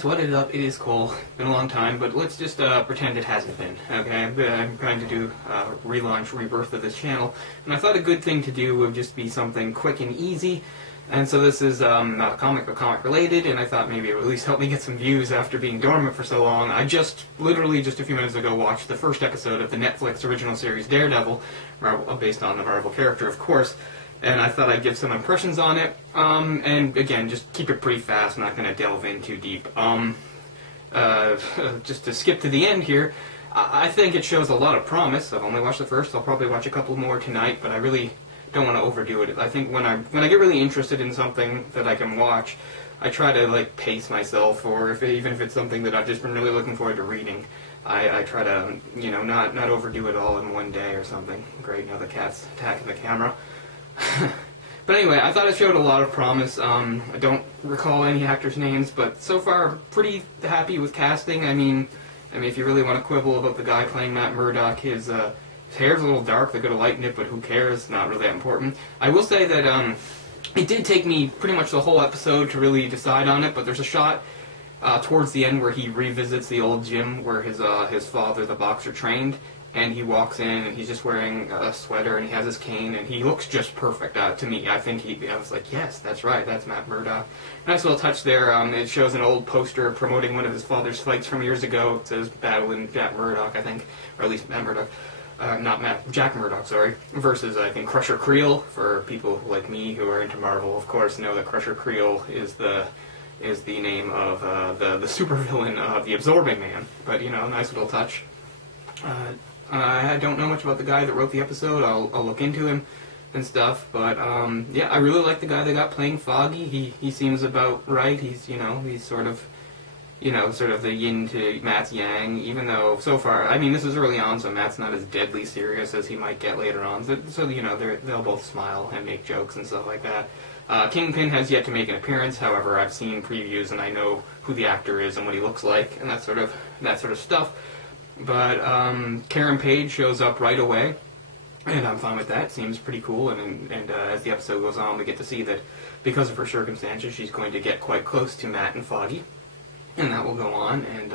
guys, what is up? It is Cole. Been a long time, but let's just pretend it hasn't been, okay? I'm trying to do a relaunch, rebirth of this channel, and I thought a good thing to do would just be something quick and easy, and so this is not a comic, but comic related, and I thought maybe it would at least help me get some views after being dormant for so long. I literally just a few minutes ago, watched the first episode of the Netflix original series Daredevil, based on the Marvel character, of course, and I thought I'd give some impressions on it, and again, just keep it pretty fast. I'm not going to delve in too deep. Just to skip to the end here, I think it shows a lot of promise. I've only watched the first. I'll probably watch a couple more tonight, but I really don't want to overdo it. I think when I get really interested in something that I can watch, I try to like pace myself, or even if it's something that I've just been really looking forward to reading, I try to not overdo it all in one day or something. Great, now the cat's attacking the camera. But anyway, I thought it showed a lot of promise. I don't recall any actors' names, but so far, pretty happy with casting. I mean, if you really want to quibble about the guy playing Matt Murdock, his hair's a little dark. They could have lightened it, but who cares? Not really that important. I will say that it did take me pretty much the whole episode to really decide on it, but there's a shot towards the end where he revisits the old gym where his father, the boxer, trained. And he walks in, and he's just wearing a sweater, and he has his cane, and he looks just perfect to me. I was like, yes, that's right, that's Matt Murdock. Nice little touch there. It shows an old poster promoting one of his father's fights from years ago. It says battling Matt Murdock, I think, or at least Matt Murdock, Jack Murdock, sorry, versus, I think, Crusher Creel. For people like me who are into Marvel, of course, know that Crusher Creel is the name of the supervillain of the Absorbing Man. But, nice little touch. I don't know much about the guy that wrote the episode. I'll look into him and stuff, but yeah, I really like the guy they got playing Foggy. He seems about right. He's he's sort of the yin to Matt's yang. Even though so far, I mean, this is early on, so Matt's not as deadly serious as he might get later on. So they'll both smile and make jokes and stuff like that. Kingpin has yet to make an appearance. However, I've seen previews and I know who the actor is and what he looks like and that sort of stuff. But Karen Page shows up right away, and I'm fine with that. Seems pretty cool, and as the episode goes on, we get to see that because of her circumstances, she's going to get quite close to Matt and Foggy, and that will go on, and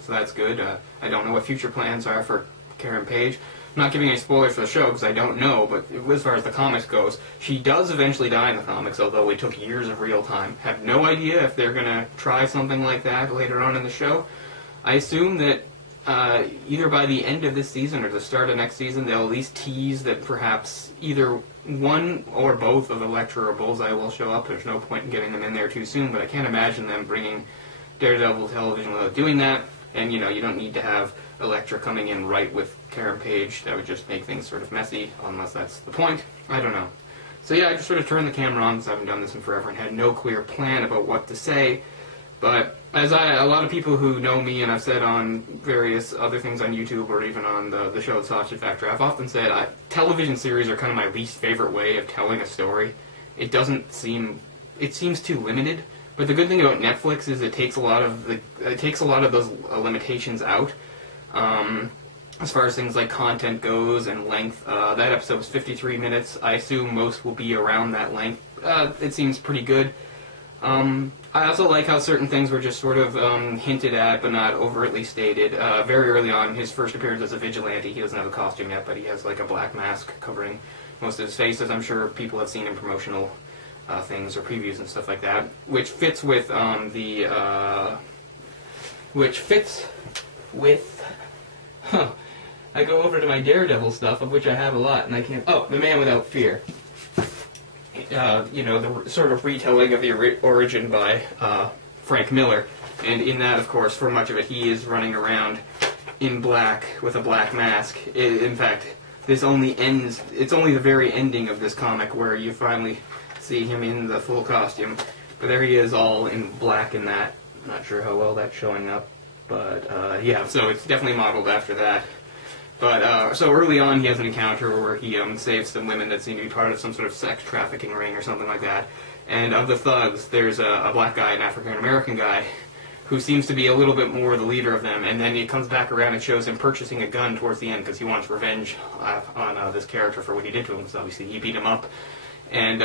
so that's good. I don't know what future plans are for Karen Page. I'm not giving any spoilers for the show, because I don't know, but as far as the comics goes, she does eventually die in the comics, although it took years of real time. Have no idea if they're going to try something like that later on in the show. I assume that either by the end of this season or the start of next season, they'll at least tease that perhaps either one or both of Elektra or Bullseye will show up. There's no point in getting them in there too soon, but I can't imagine them bringing Daredevil to television without doing that. And, you don't need to have Elektra coming in right with Karen Page. That would just make things sort of messy, unless that's the point. I don't know. So yeah, I just sort of turned the camera on, because I haven't done this in forever, and had no clear plan about what to say. But as a lot of people who know me, and I've said on various other things on YouTube or even on the show The Sausage Factory, I've often said television series are kind of my least favorite way of telling a story. It seems too limited. But the good thing about Netflix is it takes a lot of those limitations out. As far as things like content goes and length, that episode was 53 minutes. I assume most will be around that length. It seems pretty good. I also like how certain things were just sort of hinted at, but not overtly stated. Very early on, his first appearance as a vigilante, he doesn't have a costume yet, but he has like a black mask covering most of his face, as I'm sure people have seen in promotional things or previews and stuff like that, which fits with I go over to my Daredevil stuff, of which I have a lot, and I can't. Oh, The Man Without Fear. The sort of retelling of the origin by Frank Miller, and in that, of course, for much of it, he is running around in black with a black mask. In fact, it's only the very ending of this comic where you finally see him in the full costume, but there he is all in black in that. I'm not sure how well that's showing up, but yeah, so it's definitely modeled after that. But, so early on he has an encounter where he saves some women that seem to be part of some sort of sex trafficking ring or something like that. And of the thugs, there's a black guy, an African-American guy, who seems to be a little bit more the leader of them. And then he comes back around and shows him purchasing a gun towards the end because he wants revenge on this character for what he did to him, because obviously he beat him up. And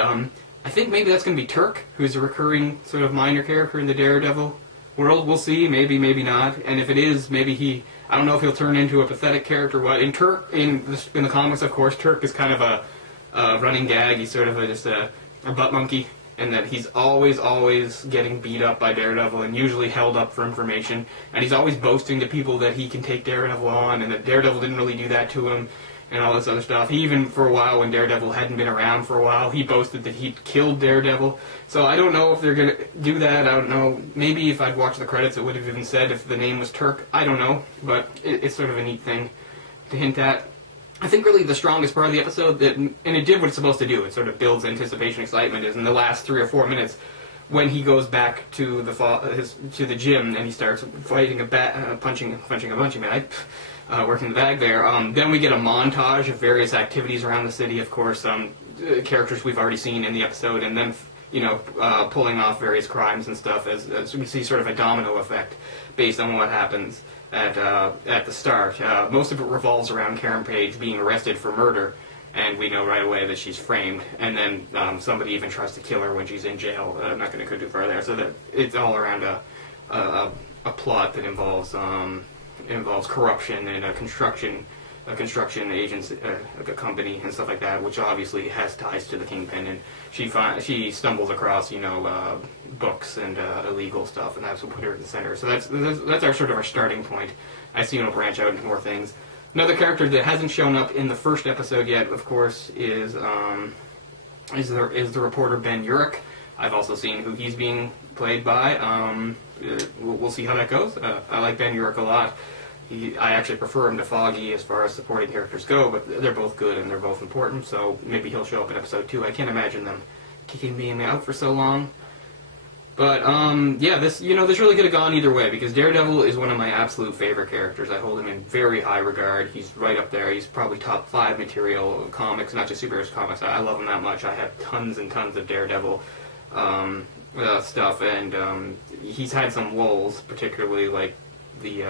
I think maybe that's going to be Turk, who's a recurring sort of minor character in the Daredevil world. We'll see. Maybe, maybe not. And if it is, maybe he. I don't know if he'll turn into a pathetic character. What in Turk in the comics, of course, Turk is kind of a running gag. He's sort of just a butt monkey, and that he's always getting beat up by Daredevil and usually held up for information. And he's always boasting to people that he can take Daredevil on, and that Daredevil didn't really do that to him, and all this other stuff. He even, for a while, when Daredevil hadn't been around for a while, he boasted that he'd killed Daredevil. So I don't know if they're going to do that. I don't know. Maybe if I'd watched the credits, it would have even said if the name was Turk. I don't know. But it's sort of a neat thing to hint at. I think really the strongest part of the episode, and it did what it's supposed to do, it sort of builds anticipation, excitement, is in the last 3 or 4 minutes when he goes back to the gym and he starts fighting punching a punching bag. Working the bag there. Then we get a montage of various activities around the city, of course, characters we've already seen in the episode, and then, pulling off various crimes and stuff as we see sort of a domino effect based on what happens at the start. Most of it revolves around Karen Page being arrested for murder, and we know right away that she's framed, and then somebody even tries to kill her when she's in jail. I'm not going to go too far there, so that it's all around a plot that involves corruption and a construction agency, a company and stuff like that, which obviously has ties to the Kingpin. And she stumbles across books and illegal stuff, and that's what put her at the center. So that's our sort of our starting point. I see branch out into more things. Another character that hasn't shown up in the first episode yet, of course, is the reporter Ben Urich. I've also seen who he's being played by. We'll see how that goes. I like Ben Urich a lot. I actually prefer him to Foggy as far as supporting characters go, but they're both good and they're both important, so maybe he'll show up in episode 2. I can't imagine them kicking me out for so long. But, yeah, this really could have gone either way, because Daredevil is one of my absolute favorite characters. I hold him in very high regard. He's right up there. He's probably top 5 material comics, not just superheroes comics. I love him that much. I have tons and tons of Daredevil stuff, and he's had some lulls, particularly like the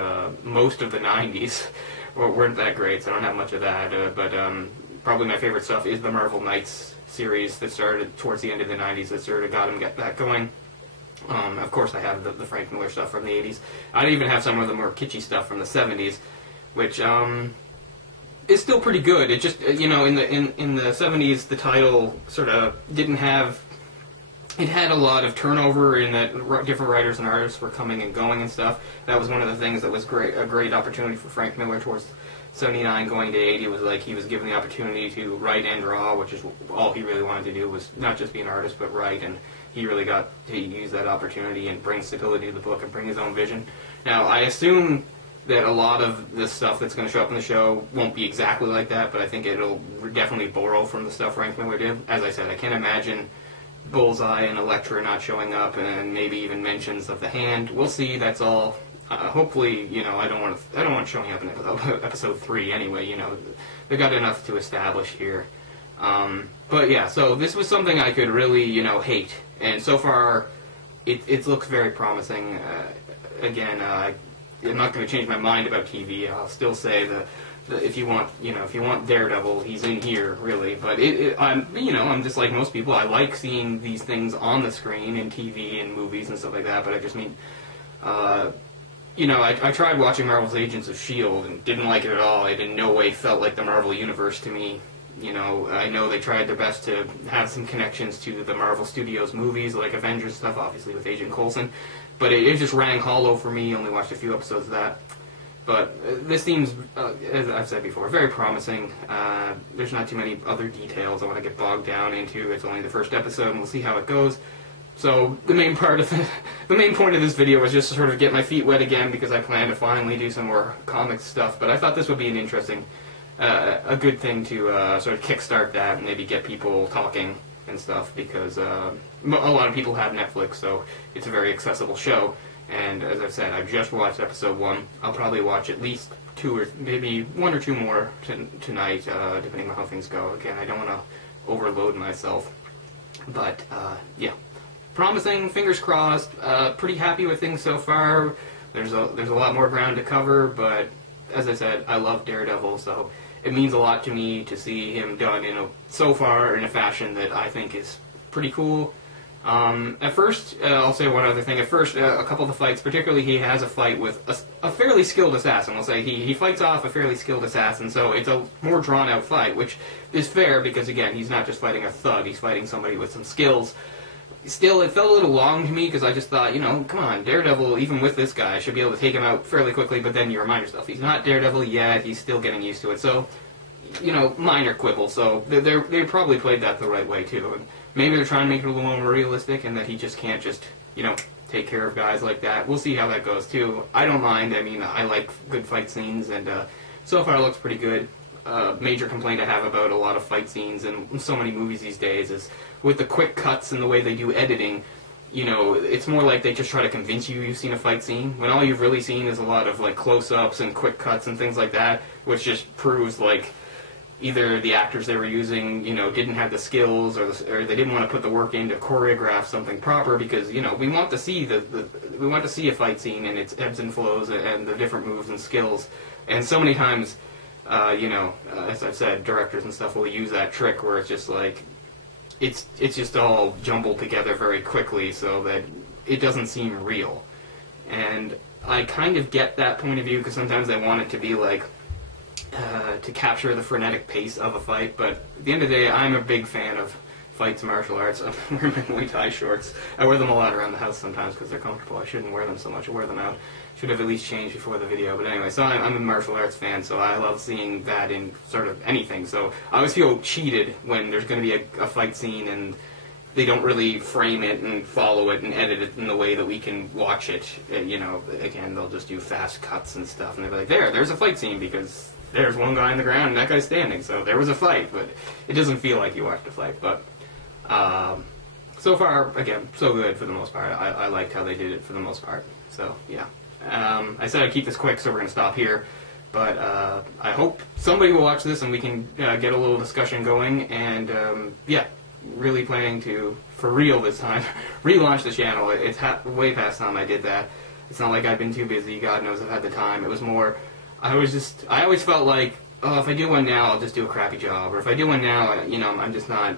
most of the 90s weren't that great, so I don't have much of that, but probably my favorite stuff is the Marvel Knights series that started towards the end of the 90s that sort of got him that going. Of course I have the Frank Miller stuff from the 80s. I even have some of the more kitschy stuff from the 70s, which is still pretty good. It just, in the 70s the title sort of didn't have... It had a lot of turnover in that different writers and artists were coming and going and stuff. That was one of the things that was a great opportunity for Frank Miller towards 79 going to 80. Was like he was given the opportunity to write and draw, which is all he really wanted to do, was not just be an artist but write, and he really got to use that opportunity and bring stability to the book and bring his own vision. Now, I assume that a lot of this stuff that's going to show up in the show won't be exactly like that, but I think it'll definitely borrow from the stuff Frank Miller did. As I said, I can't imagine Bullseye and Elektra not showing up, and maybe even mentions of the Hand. We'll see. That's all. Hopefully, I don't want showing up in episode 3 anyway. They've got enough to establish here. But yeah, so this was something I could really hate, and so far it looks very promising. Again, I'm not going to change my mind about TV. I'll still say if you want Daredevil, he's in here, really. But I'm just like most people. I like seeing these things on the screen in TV and movies and stuff like that. But I just mean, I tried watching Marvel's Agents of S.H.I.E.L.D. and didn't like it at all. It in no way felt like the Marvel Universe to me. I know they tried their best to have some connections to the Marvel Studios movies, like Avengers stuff, obviously with Agent Coulson. But it just rang hollow for me. Only watched a few episodes of that. But this seems, as I've said before, very promising. There's not too many other details I want to get bogged down into. It's only the first episode, and we'll see how it goes. So the main point of this video was just to sort of get my feet wet again, because I plan to finally do some more comics stuff. But I thought this would be an interesting, a good thing to sort of kickstart that and maybe get people talking and stuff, because a lot of people have Netflix, so it's a very accessible show. And as I've said, I've just watched episode 1. I'll probably watch at least 2 or maybe 1 or 2 more tonight, depending on how things go. Again, I don't want to overload myself. But, yeah. Promising, fingers crossed. Pretty happy with things so far. There's a lot more ground to cover, but as I said, I love Daredevil, so it means a lot to me to see him done so far in a fashion that I think is pretty cool. At first, I'll say one other thing. At first, a couple of the fights, particularly he has a fight with a fairly skilled assassin. We'll say he fights off a fairly skilled assassin, so it's a more drawn-out fight, which is fair because, again, he's not just fighting a thug, he's fighting somebody with some skills. Still, it felt a little long to me because I just thought, you know, come on, Daredevil, even with this guy, should be able to take him out fairly quickly, but then you remind yourself, he's not Daredevil yet, he's still getting used to it, so, you know, minor quibble, so they probably played that the right way, too. And maybe they're trying to make it a little more realistic and that he just can't just, you know, take care of guys like that. We'll see how that goes, too. I don't mind. I mean, I like good fight scenes, and so far it looks pretty good. Major complaint I have about a lot of fight scenes and so many movies these days is with the quick cuts and the way they do editing, you know, it's more like they just try to convince you you've seen a fight scene, when all you've really seen is a lot of, like, close-ups and quick cuts and things like that, which just proves, like, either the actors they were using, you know, didn't have the skills, or they didn't want to put the work in to choreograph something proper, because, you know, we want to see we want to see a fight scene and its ebbs and flows and the different moves and skills. And so many times, you know, as I've said, directors and stuff will use that trick where it's just like it's just all jumbled together very quickly so that it doesn't seem real. And I kind of get that point of view because sometimes I want it to be like to capture the frenetic pace of a fight, but at the end of the day, I'm a big fan of fights and martial arts. I wear my Muay Thai shorts. I wear them a lot around the house sometimes because they're comfortable. I shouldn't wear them so much. I wear them out. Should have at least changed before the video, but anyway, so I'm a martial arts fan, so I love seeing that in sort of anything. So I always feel cheated when there's going to be a fight scene and they don't really frame it and follow it and edit it in the way that we can watch it. You know, again, they'll just do fast cuts and stuff, and they'll be like, there's a fight scene because there's one guy on the ground and that guy's standing, so there was a fight, but it doesn't feel like you watched a fight. But so far, again, so good for the most part. I liked how they did it for the most part. So, yeah. I said I'd keep this quick, so we're going to stop here. But I hope somebody will watch this and we can get a little discussion going. And, yeah, really planning to, for real this time, relaunch the channel. It's way past time I did that. It's not like I've been too busy. God knows I've had the time. It was more, I always felt like, oh, if I do one now, I'll just do a crappy job. Or if I do one now, you know, I'm just not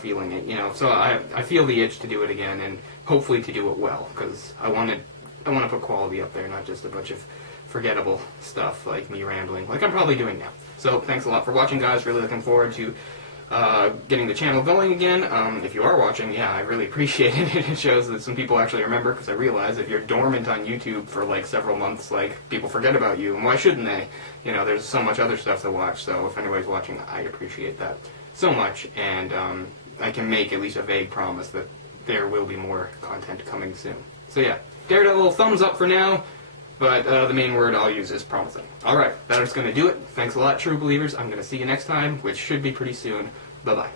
feeling it, you know. So I feel the itch to do it again and hopefully to do it well, because I want to put quality up there, not just a bunch of forgettable stuff like me rambling, like I'm probably doing now. So thanks a lot for watching, guys. Really looking forward to getting the channel going again. If you are watching, yeah, I really appreciate it. It shows that some people actually remember, because I realize if you're dormant on YouTube for like several months, like, people forget about you, and why shouldn't they? You know, there's so much other stuff to watch, so if anybody's watching, I appreciate that so much, and I can make at least a vague promise that there will be more content coming soon. So yeah, Daredevil, thumbs up for now, but the main word I'll use is promising. Alright, that is going to do it. Thanks a lot, true believers. I'm going to see you next time, which should be pretty soon. Bye-bye.